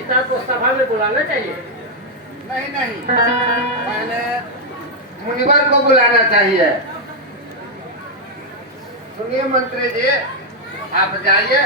सीता को सभा में बुलाना चाहिए। नहीं नहीं, पहले मुनिवर को बुलाना चाहिए। सुनिए मंत्री जी, आप जाइए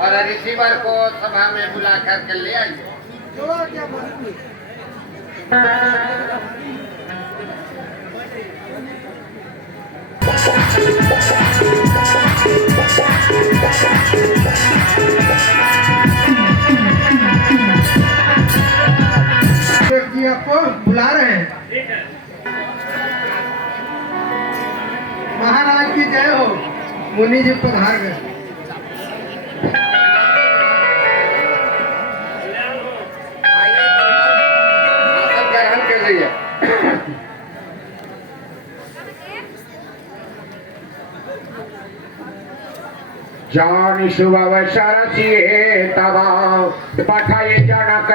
और रिसीवर को सभा में बुला करके ले आइए। जी आपको बुला रहे हैं। महाराज की जय हो। मुनि जी पधार गए। आसन ग्रहण कर लीजिए। जानी सुबवसर सिए तवा पठाई जनक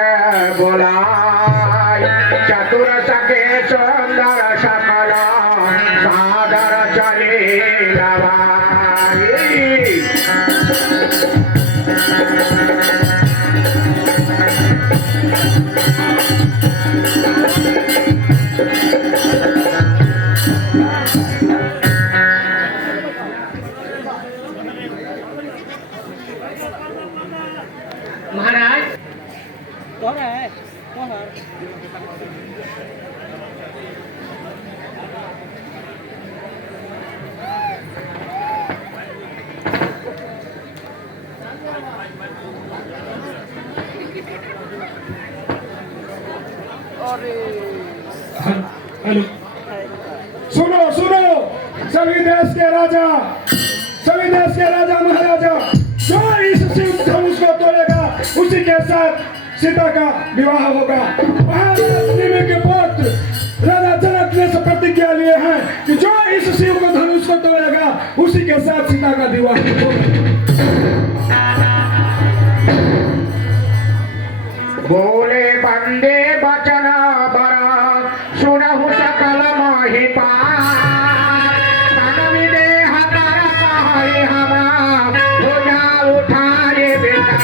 बोलाई चतुर सके सुंदर सकल सादर चले लवाई। महाराज कौन है? कौन है? हेलो, सुनो सुनो, सभी देश के राजा, सभी देश के राजा महाराजा, जो इस शिव धनुष को तोड़ेगा उसी के साथ सीता का विवाह होगा। महाराज के पुत्र राजा जनक ने प्रतिज्ञा लिए हैं कि जो इस शिव को धनुष को तोड़ेगा उसी के साथ सीता का विवाह होगा। बोले बंदे बचन बरा सुनहु सकल महिपा तन विदेह कर पाए हमरा भुजा उठाए बेटा।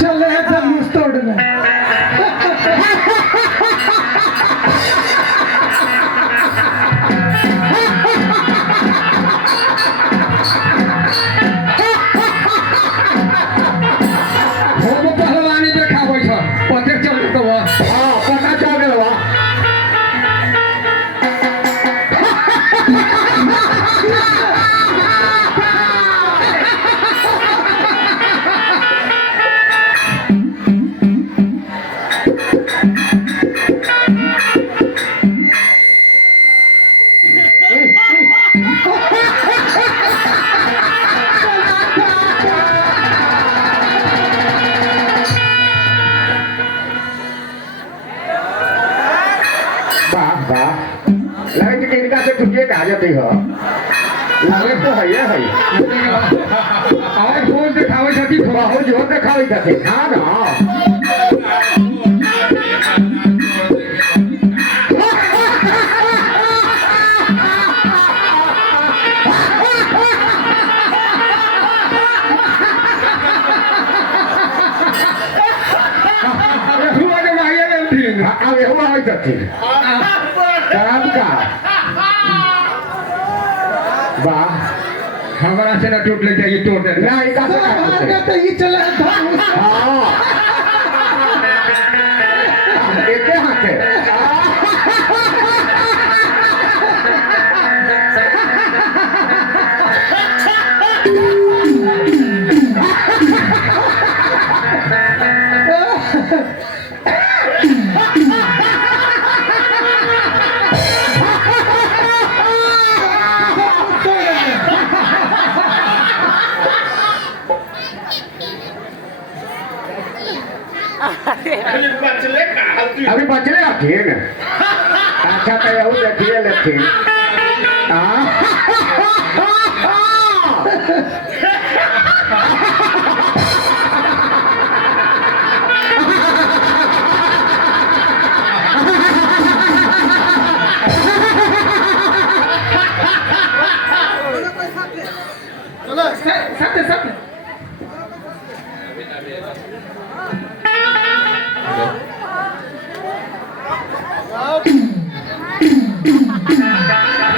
चल रहे धनुष तोड़ने। पहलवानी देखाबै छ, पते चल तो हाँ पता चल गया बा। लगे कि इनका से छुट्टिए कहा जाती हो लगे तो है और जोर दिखावे छथि बहुत जोर दिखाई जाती हाँ ना। अब ये हुआ जाती काम का वाह हमारा से ना टूट लग जाएगी, तोड़ दे ना इका से तो ये चला हाँ एक हाथ है अभी बचले का अभी बचले हथिन अच्छा तो यहू देखिए लेथिन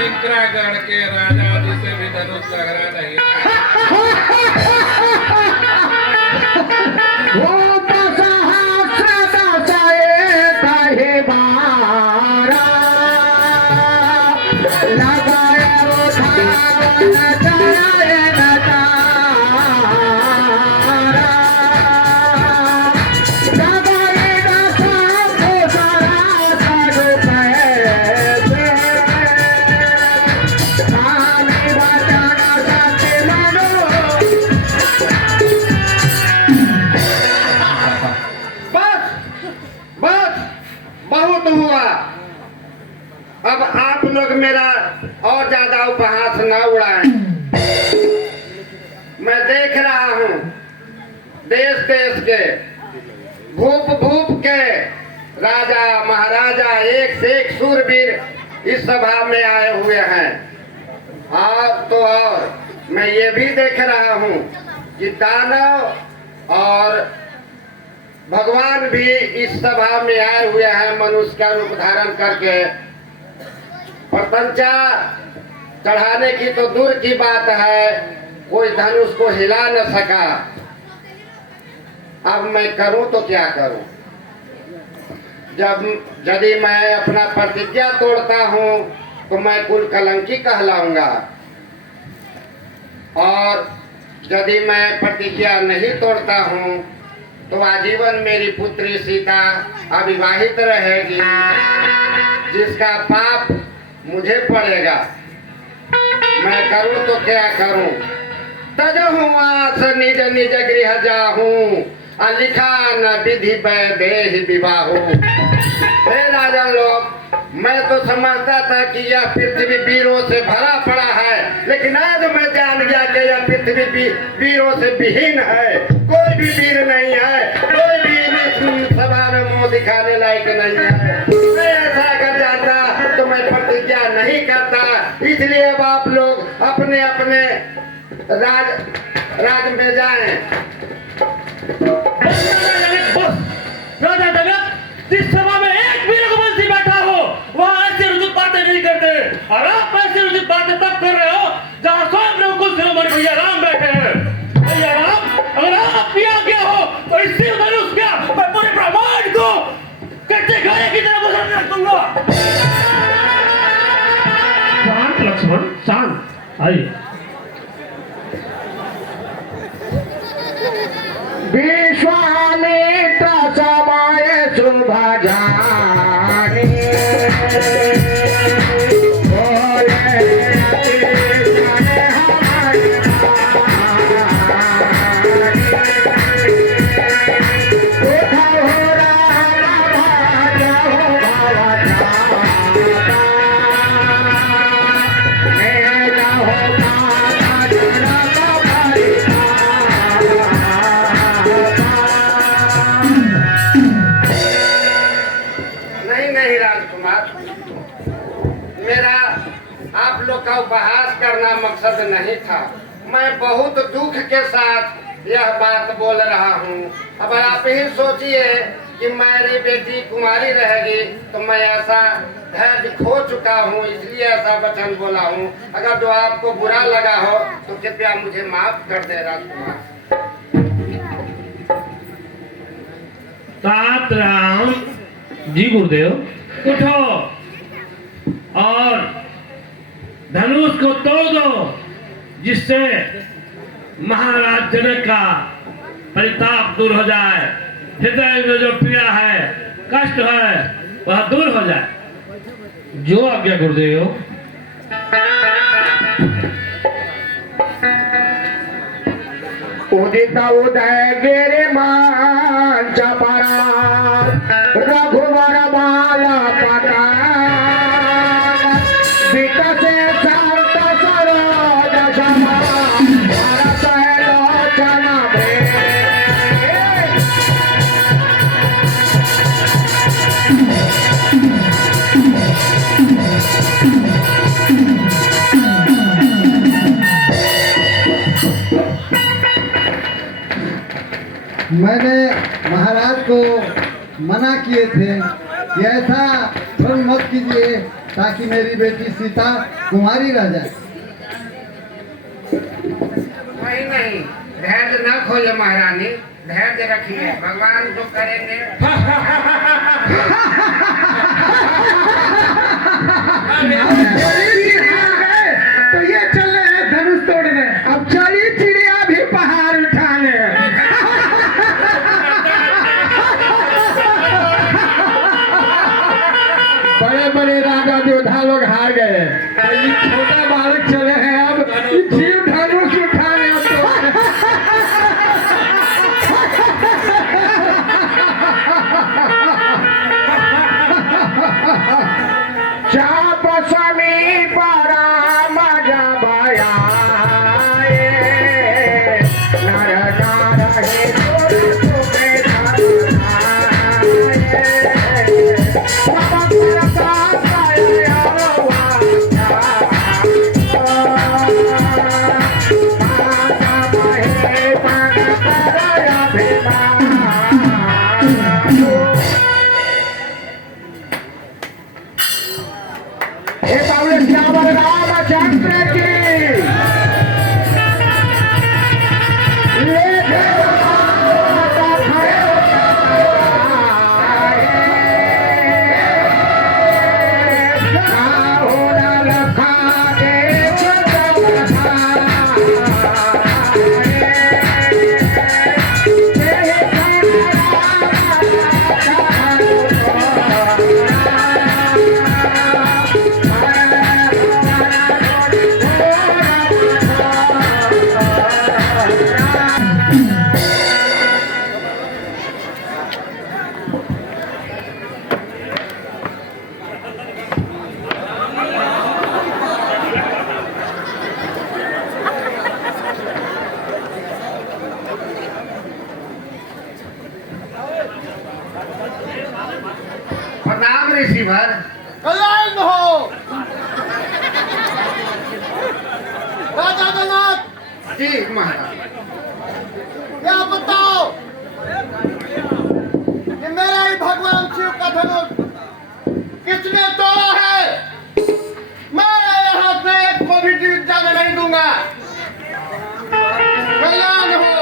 इंदिरागढ़ के राजा जिसे भी धनुष लहरा नहीं वो दसाए काहे बारा लगाए उठावन जाए नजारा लगाए दसा को सारा करो पैसे कानी बचाना साथे मानो बस बस बहुत हुआ अब आप लोग मेरा और ज्यादा उपहास न उड़ाएं मैं देख रहा हूं देश देश के भूप भूप के राजा महाराजा एक से एक शूरवीर इस सभा में आए हुए हैं और तो और मैं ये भी देख रहा हूं कि दानव और भगवान भी इस सभा में आए हुए हैं मनुष्य का रूप धारण करके प्रपंचा चढ़ाने की तो दूर की बात है कोई धनुष को हिला न सका अब मैं करूं तो क्या करूं जब यदि मैं अपना प्रतिज्ञा तोड़ता हूं तो मैं कुल कलंकी कहलाऊंगा और यदि मैं प्रतिज्ञा नहीं तोड़ता हूं तो आजीवन मेरी पुत्री सीता अविवाहित रहेगी जिसका पाप मुझे पड़ेगा मैं करूं तो क्या करूं तजहूं आस निज निज गृह जाहूं लिखा न विधि वैदेह विवाहू हे राजन लोग मैं तो समझता था कि यह पृथ्वी वीरों से भरा पड़ा है लेकिन आज मैं जान गया कि यह पृथ्वी वीरों से विहीन है कोई भी वीर नहीं है कोई भी इस सभा में मुंह दिखाने लायक नहीं है मैं ऐसा अगर जाता तो मैं प्रतिज्ञा नहीं करता इसलिए अब आप लोग अपने अपने राज में जाएं राजा जनक जिस सभा में एक भी रघुवंशी बैठा हो वहाँ ऐसे रुचित बातें नहीं करते और आप ऐसे रुचित बातें तब कर रहे हो जहाँ स्वयं रघुकुल शिरोमणि भैया राम बैठे हैं भैया राम अगर आप भी आ गया हो तो इससे धनुष क्या मैं पूरे ब्रह्मांड को कच्चे घड़े की तरह गुजरने रख दूंगा शांत लक्ष्मण शांत आइए विश्वामित्र समय शुभ जाने बोले हमारी का उपहास करना मकसद नहीं था मैं बहुत दुख के साथ यह बात बोल रहा हूँ अब आप ही सोचिए कि मेरी बेटी कुमारी रहेगी तो मैं ऐसा धैर्य खो चुका हूँ इसलिए ऐसा वचन बोला हूँ अगर जो आपको बुरा लगा हो तो कृपया मुझे माफ कर दे राजकुमार। तात राम जी गुरुदेव उठो और धनुष को तोड़ दो जिससे महाराज जनक का परिताप दूर हो जाए हृदय में जो पीड़ा है कष्ट है वह दूर हो जाए जो आज्ञा गुरुदेव। उदित उदय गिरि मान चपरा घुमर बाला पता विकसे शांत सरोज समा भारत है लोचन भे मैंने महाराज को मना किए थे कि ऐसा भ्रम मत कीजिए ताकि मेरी बेटी सीता कुमारी रह जाए। नहीं नहीं, धैर्य न खोइए महारानी, धैर्य रखिए, भगवान जो करेंगे। तो ये चल रहे हैं धनुष तोड़ने, अब चली चिड़िया भी पहाड़ उठाने। बड़े बड़े राजा योद्धा लोग हार गए, ये छोटा बालक चले हैं अब जीव धनुष उठाने। चाप समीप राम जब आए, नर नारहे तुमे रामचंद्र की प्रणाम ऋषिवर। कल्याण हो राजा जनक जी महाराज। क्या बताओ कि मेरा ही भगवान शिव का धनुष किसने तोड़ा है? मैं यहाँ से एक को भी जीवित जाने नहीं दूंगा। कल्याण हो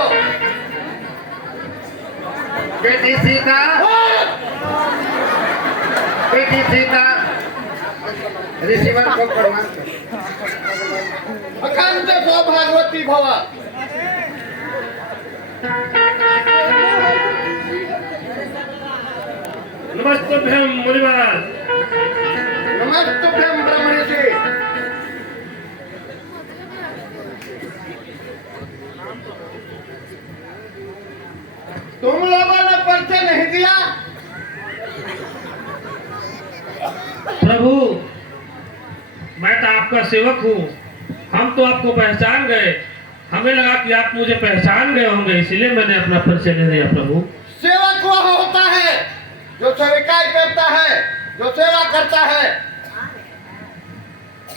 बेटी सीता, बेटी सीता, ऋषिवर को प्रणाम करो। अखंड सौभाग्यवती भव। नमस्तुभ्यं मुनिवर। नमस्तुभ्यं ब्रह्मणि जी। तुम लोगों ने परिचय नहीं दिया। प्रभु, मैं तो आपका सेवक हूँ, हम तो आपको पहचान गए, हमें लगा कि आप मुझे पहचान गए होंगे, इसलिए मैंने अपना परिचय नहीं दिया। प्रभु, सेवक वह होता है जो सेविकाई करता है, जो सेवा करता है।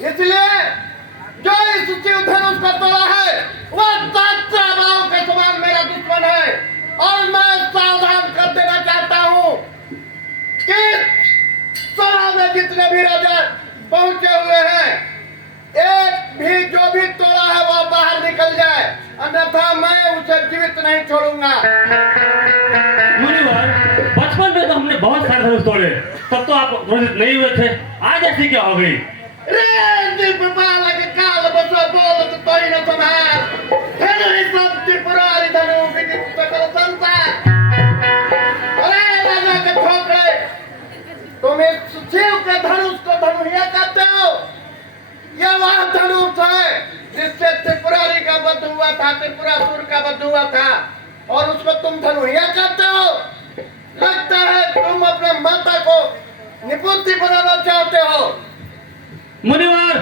इसलिए जो इस शिव धनुष को तोड़ा है वह भाव के समान मेरा दुश्मन है, और मैं सावधान कर देना चाहता हूँ कि सभा में जितने भी राजा पहुंचे हुए हैं, एक भी जो भी तोड़ा है वह बाहर निकल जाए, अन्यथा मैं उसे जीवित नहीं छोड़ूंगा। मुनिवर, बचपन में तो हमने बहुत सारे धनुष तोड़े, तब तो आप क्रोधित नहीं हुए थे, आज ऐसी क्या हो गई? रे दीप बालक काल बसो बोलत तोई न तुम्हार, धनु ही सब त्रिपुरारी धनु विदित सकल संसार। अरे राजा के ठोकरे, तुम इस शिव के धनुष को धनुहिया कहते हो? यह वह धनुष है जिससे त्रिपुरारी का वध हुआ था, त्रिपुरासुर का वध हुआ था, और उसको तुम धनुहिया कहते हो? लगता है तुम अपने मत मुनिवर,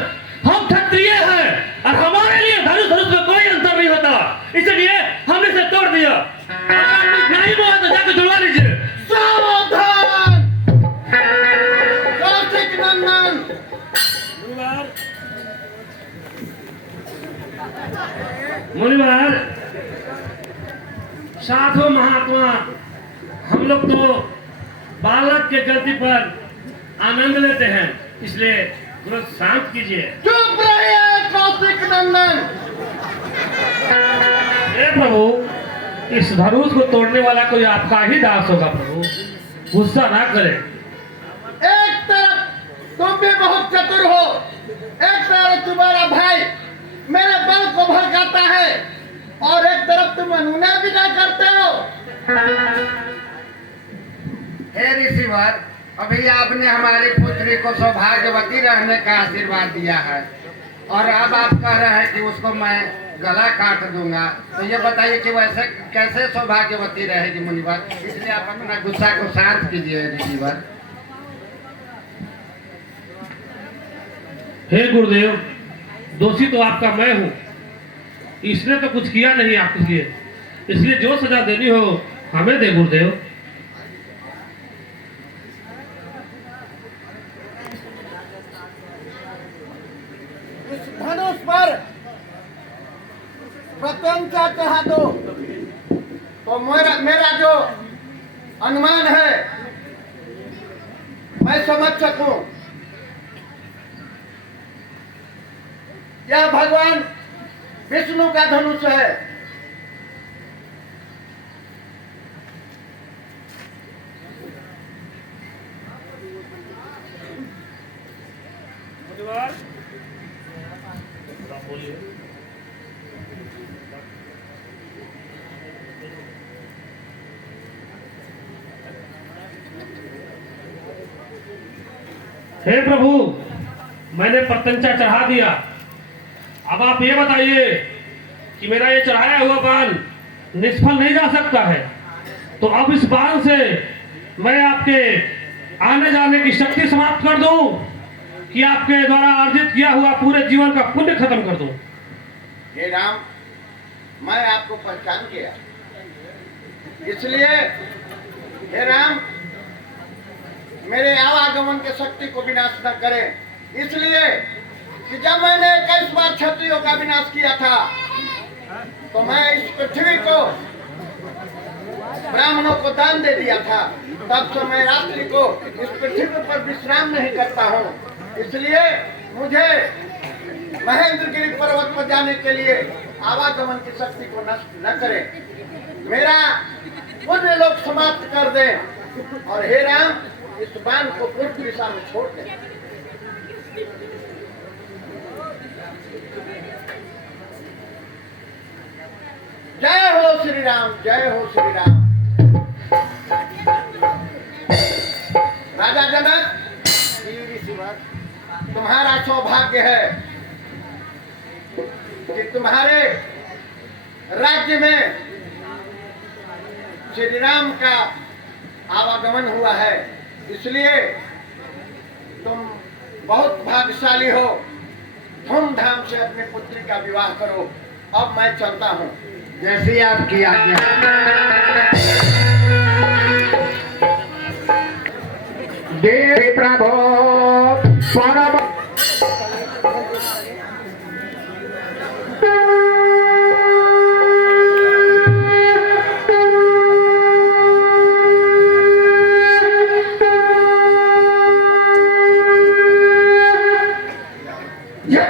हम क्षत्रिय हैं और हमारे लिए धनुष धनुष में कोई अंतर नहीं होता, इसलिए हमने इसे तोड़ दिया। अगर आप नहीं बोला तो जाकर जुड़वा लीजिए। सावधान कौशिक नंदन। मुनिवर, साधु महात्मा, हम लोग तो बालक के गलती पर आनंद लेते हैं, इसलिए थोड़ा शांत कीजिए। चुप रहिए कौशिक नंदन। हे प्रभु, इस धनुष को तोड़ने वाला कोई आपका ही दास होगा प्रभु, गुस्सा ना करें। एक तरफ तुम भी बहुत चतुर हो, एक तरफ तुम्हारा भाई मेरे बल को भड़काता है और एक तरफ तुम अनुनय भी नहीं करते हो। हे ऋषिवर, अभी आपने हमारी पुत्री को सौभाग्यवती रहने का आशीर्वाद दिया है और अब आप कह रहे हैं कि उसको मैं गला काट दूंगा, तो ये बताइए कि वैसे कैसे सौभाग्यवती रहेगी मुनिवर? इसलिए आप अपना गुस्सा को शांत कीजिए ऋषिवर। हे गुरुदेव, दोषी तो आपका मैं हूँ, इसने तो कुछ किया नहीं आपके लिए, इसलिए जो सजा देनी हो हमें दे गुरुदेव। इस धनुष पर प्रत्यंचा चढ़ा दो, तो मेरा जो अनुमान है मैं समझ सकूं। यह भगवान विष्णु का धनुष है। हे प्रभु, मैंने प्रत्यंचा चढ़ा दिया, अब आप ये बताइए कि मेरा ये चढ़ाया हुआ बाण निष्फल नहीं जा सकता है, तो अब इस बाण से मैं आपके आने जाने की शक्ति समाप्त कर दूं कि आपके द्वारा अर्जित किया हुआ पूरे जीवन का पुण्य खत्म कर दूं? हे राम, मैं आपको पहचान गया, इसलिए हे राम मेरे आवागमन के शक्ति को विनाश न करें। इसलिए कि जब मैंने 21 बार क्षत्रियों का विनाश किया था, तो मैं इस पृथ्वी को ब्राह्मणों को दान दे दिया था, तब से मैं रात्रि को इस पृथ्वी पर विश्राम नहीं करता हूँ। इसलिए मुझे महेंद्रगिरी पर्वत पर जाने के लिए आवागमन की शक्ति को नष्ट न करें, मेरा पुण्य लोक समाप्त कर दें और हे राम इस बाण को पूर्व दिशा में छोड़ दें। जय हो श्री राम, जय हो श्री राम। राजा जनक, तुम्हारा सौभाग्य है कि तुम्हारे राज्य में श्री राम का आवागमन हुआ है, इसलिए तुम बहुत भाग्यशाली हो। धूमधाम से अपनी पुत्री का विवाह करो। अब मैं चलता हूँ। जैसी आपकी आज्ञा। देवी प्रभु परम ये